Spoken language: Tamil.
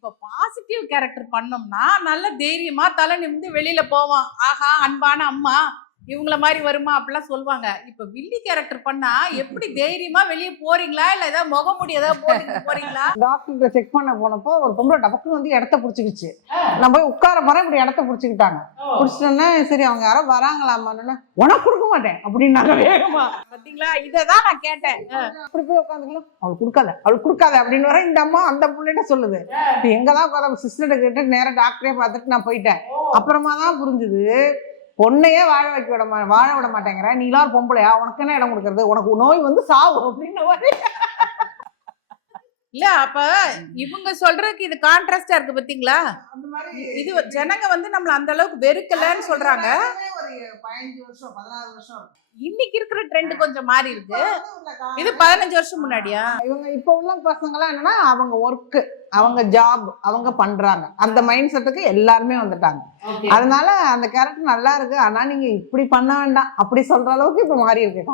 இப்ப பாசிட்டிவ் கேரக்டர் பண்ணோம்னா நல்ல தைரியமா தலை நிமிந்து வெளியில போவோம். ஆஹா அன்பான அம்மா இவங்கள மாதிரி வருமா அப்படிலாம் சொல்லுவாங்க. இப்ப வில்லி கேரக்டர் பண்ணா எப்படி தைரியமா வெளியே போறீங்களா இல்ல ஏதாவது முகமுடி ஏதாவது போட்டுட்டு போறீங்களா? டாக்டர்கிட்ட செக் பண்ண போனப்போ ஒரு பொம்பளை டபக்குன்னு வந்து இடத்த பிடிச்சிக்கிச்சு. நான் போய் உட்கார போறேன், இப்படி இடத்த பிடிச்சிக்கிட்டாங்க. பிடிச்சிட்டோன்னா சரி அவங்க யாரோ வராங்களாமான்னு உனக்கு கொடுக்க மாட்டேன் அப்படின்னாங்க வேகமா. பாத்தீங்களா, இததான் நான் கேட்டேன். அப்படி போய் உட்காந்துக்கலாம், அவளுக்கு கொடுக்காத அப்படின்னு வர இந்த அம்மா அந்த பிள்ளைகிட்ட சொல்லுது. எங்கதான் உட்காந்து சிஸ்டர்கிட்ட கேட்டு நேரம் டாக்டரே பார்த்துட்டு நான் போயிட்டேன். அப்புறமா தான் புரிஞ்சுது, பொண்ணையே வாழ விட மாட்டேங்கிற, நீலாம் ஒரு பொம்பளையா, உனக்கு என்ன இடம் கொடுக்கறது, உனக்கு நோய் வந்து சாவு அப்படின்னு. இல்ல அப்ப இவங்க சொல்றதுக்கு இது கான்ட்ராஸ்டா இருக்கு பாத்தீங்களா? இது ஜனங்க வந்து நம்மள அந்த அளவுக்கு வெறுக்கலன்னு சொல்றாங்க. ஒரு 15 வருஷம் 16 வருஷம் இன்னைக்கு இருக்கிற ட்ரெண்ட் கொஞ்சம் மாறி இருக்கு. இது 15 வருஷம் முன்னாடியா? இவங்க இப்ப உள்ள பசங்க எல்லாம் என்னன்னா அவங்க ஒர்க், அவங்க ஜாப் அவங்க பண்றாங்க, அந்த மைண்ட் செட்டுக்கு எல்லாருமே வந்துட்டாங்க. அதனால அந்த கேரக்டர் நல்லா இருக்கு, ஆனா நீங்க இப்படி பண்ண வேண்டாம் அப்படி சொல்ற அளவுக்கு இப்ப மாறி இருக்கு.